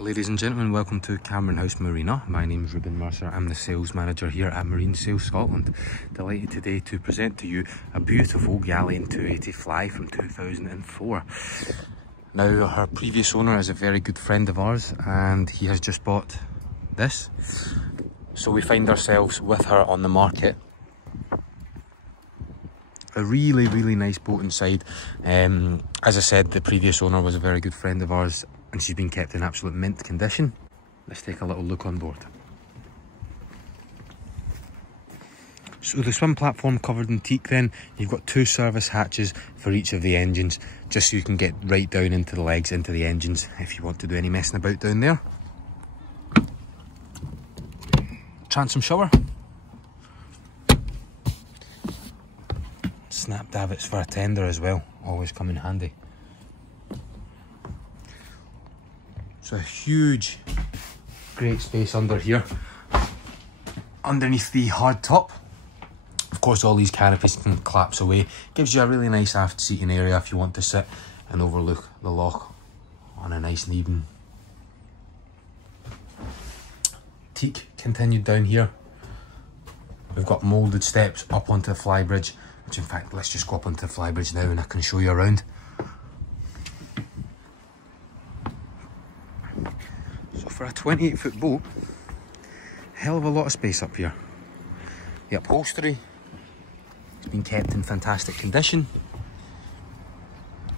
Ladies and gentlemen, welcome to Cameron House Marina. My name is Ruben Mercer. I'm the sales manager here at Marine Sales Scotland. Delighted today to present to you a beautiful Galeon 280 Fly from 2004. Now, her previous owner is a very good friend of ours and he has just bought this. So we find ourselves with her on the market. A really nice boat inside. As I said, the previous owner was a very good friend of ours and she's been kept in absolute mint condition. Let's take a little look on board. So the swim platform covered in teak then, you've got two service hatches for each of the engines, just so you can get right down into the legs, into the engines, if you want to do any messing about down there. Transom shower. Snap davits for a tender as well, always come in handy. So a huge, great space under here, underneath the hard top. Of course, all these canopies can collapse away. Gives you a really nice aft seating area if you want to sit and overlook the loch on a nice and even. Teak continued down here. We've got moulded steps up onto the Flybridge, which in fact, let's just go up onto the Flybridge now and I can show you around. So for a 28-foot boat, hell of a lot of space up here. The upholstery has been kept in fantastic condition.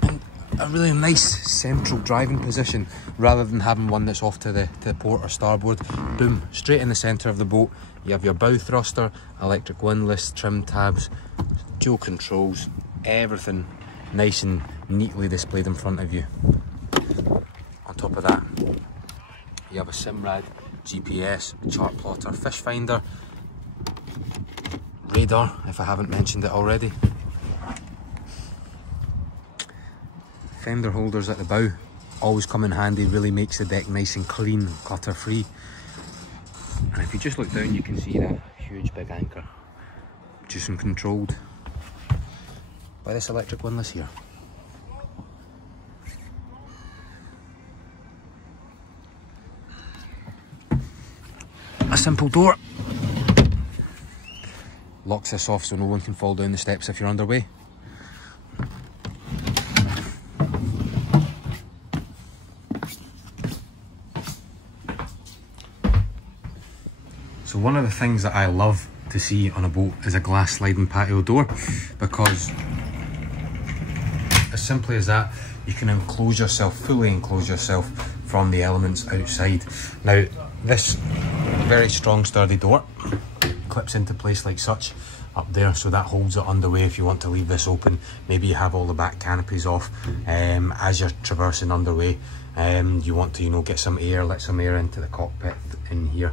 And a really nice central driving position, rather than having one that's off to the port or starboard. Boom, straight in the centre of the boat. You have your bow thruster, electric windlass, trim tabs, dual controls, everything nice and neatly displayed in front of you. On top of that, you have a Simrad, GPS, chart plotter, fish finder, radar, if I haven't mentioned it already. Fender holders at the bow, always come in handy, really makes the deck nice and clean, clutter free. And if you just look down, you can see that huge big anchor, just controlled by this electric windlass here. A simple door. Locks this off so no one can fall down the steps if you're underway. So one of the things that I love to see on a boat is a glass sliding patio door, because as simply as that, you can enclose yourself, fully enclose yourself from the elements outside. Now, this very strong sturdy door clips into place like such up there, so that holds it underway if you want to leave this open. Maybe you have all the back canopies off as you're traversing underway. You want to, you know, get some air, let some air into the cockpit in here.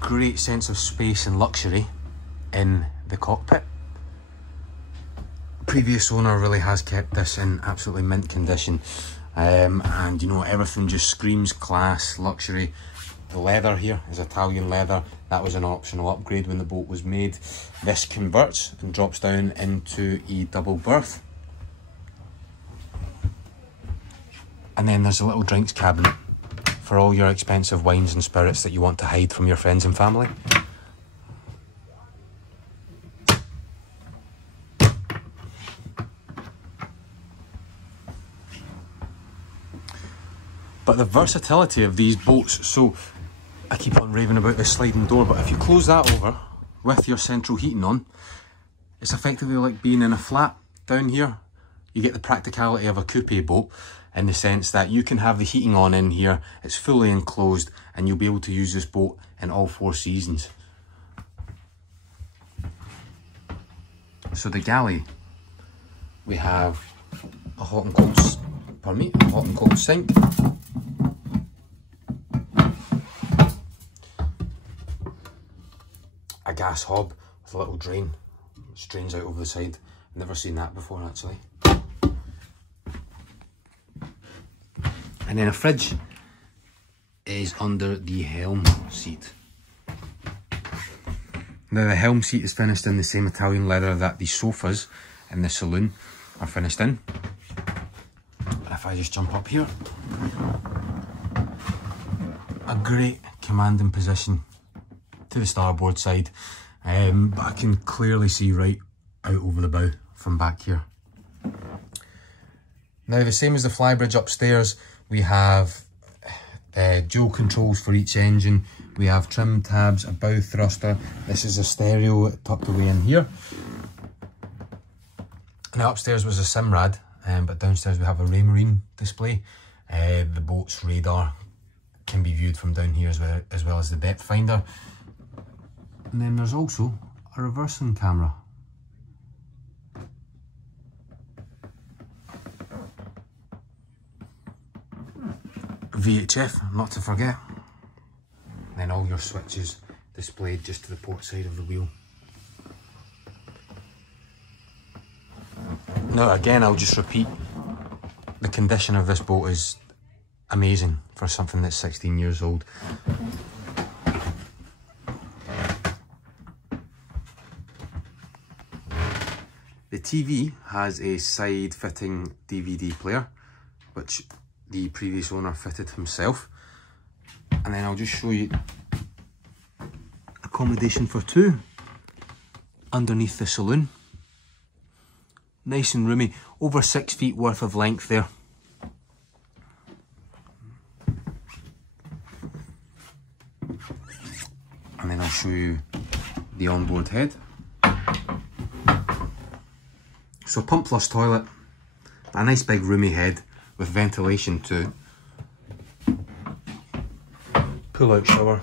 Great sense of space and luxury in the cockpit. Previous owner really has kept this in absolutely mint condition, and you know, everything just screams class, luxury. The leather here is Italian leather. That was an optional upgrade when the boat was made. This converts and drops down into a double berth, and then there's a little drinks cabinet for all your expensive wines and spirits that you want to hide from your friends and family. But the versatility of these boats, so I keep on raving about this sliding door, but if you close that over with your central heating on, it's effectively like being in a flat down here. You get the practicality of a coupe boat in the sense that you can have the heating on in here, it's fully enclosed, and you'll be able to use this boat in all 4 seasons. So the galley, we have a hot and cold, a hot and cold sink. A gas hob with a little drain, which drains out over the side. Never seen that before actually. And then a fridge is under the helm seat. Now the helm seat is finished in the same Italian leather that the sofas in the saloon are finished in. if I just jump up here, a great commanding position to the starboard side, but I can clearly see right out over the bow from back here. Now, the same as the Flybridge upstairs, we have dual controls for each engine. We have trim tabs, a bow thruster. This is a stereo tucked away in here. Now, upstairs was a Simrad, but downstairs we have a Raymarine display. The boat's radar can be viewed from down here as well as the depth finder. And then there's also a reversing camera. VHF, not to forget. And then all your switches displayed just to the port side of the wheel. Now again, I'll just repeat, the condition of this boat is amazing for something that's 16 years old. The TV has a side fitting DVD player, which the previous owner fitted himself. And then I'll just show you accommodation for two underneath the saloon. Nice and roomy, over 6 feet worth of length there. And then I'll show you the onboard head. So pump flush toilet, a nice big roomy head with ventilation too. Pull out shower.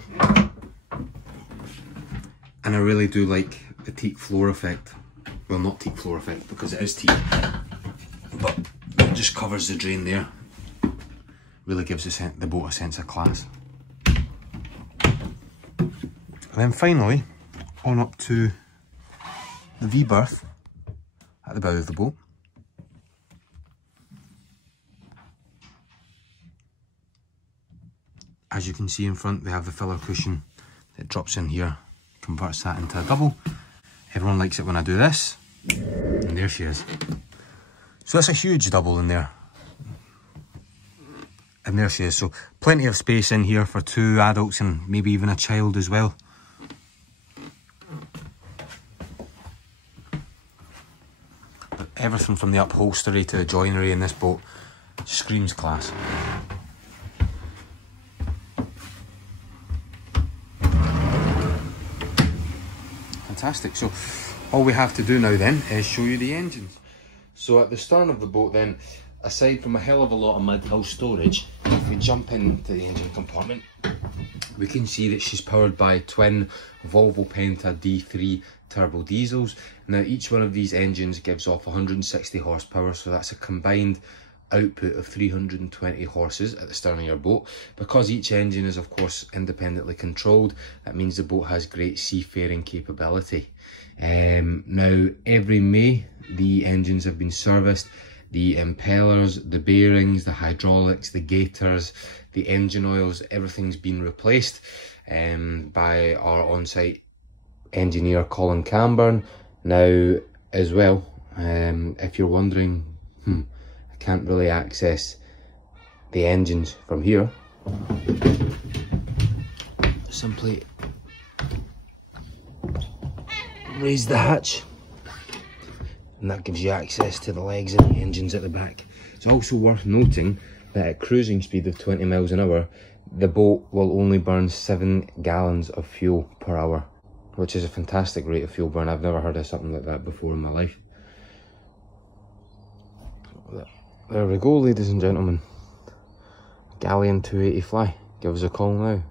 And I really do like the teak floor effect. Well, not teak floor effect because it is teak, but it just covers the drain there. Really gives the boat a sense of class. And then finally, on up to the V-berth at the bow of the boat. As you can see in front, we have the filler cushion that drops in here, converts that into a double. Everyone likes it when I do this, and there she is. So that's a huge double in there. And there she is, so plenty of space in here for two adults and maybe even a child as well. But everything from the upholstery to the joinery in this boat screams class. Fantastic. So all we have to do now then is show you the engines. So at the stern of the boat then, aside from a hell of a lot of mud hull storage, if we jump into the engine compartment, we can see that she's powered by twin Volvo Penta D3 turbo diesels. Now each one of these engines gives off 160 horsepower, so that's a combined output of 320 horses at the stern of your boat. Because each engine is of course independently controlled, that means the boat has great seafaring capability. Now every May the engines have been serviced. The impellers, the bearings, the hydraulics, the gaiters, the engine oils, everything's been replaced by our on-site engineer Colin Camburn. Now as well, if you're wondering, I can't really access the engines from here, simply raise the hatch and that gives you access to the legs and the engines at the back. It's also worth noting that at cruising speed of 20 miles an hour, the boat will only burn 7 gallons of fuel per hour, which is a fantastic rate of fuel burn. I've never heard of something like that before in my life. There we go, ladies and gentlemen. Galeon 280 Fly. Give us a call now.